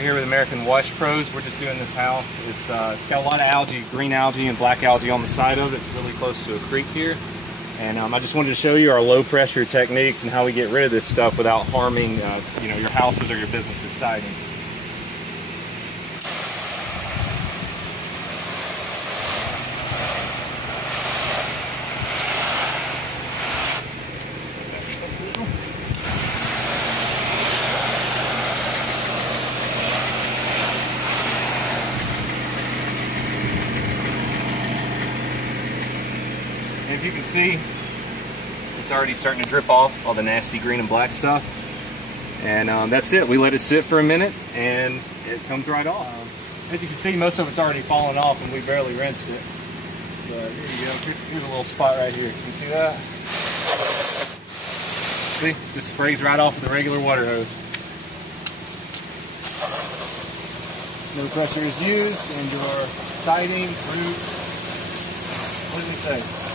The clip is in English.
Here with American Wash Pros. We're just doing this house. It's got a lot of algae, green algae and black algae on the side of it. It's really close to a creek here. And I just wanted to show you our low pressure techniques and how we get rid of this stuff without harming your houses or your business's siding. And if you can see, it's already starting to drip off all the nasty green and black stuff. And that's it. We let it sit for a minute and it comes right off. As you can see, most of it's already fallen off and we barely rinsed it. But here you go. Here's a little spot right here. Can you see that? See? Just sprays right off with the regular water hose. No pressure is used and your siding, roof, what does it say?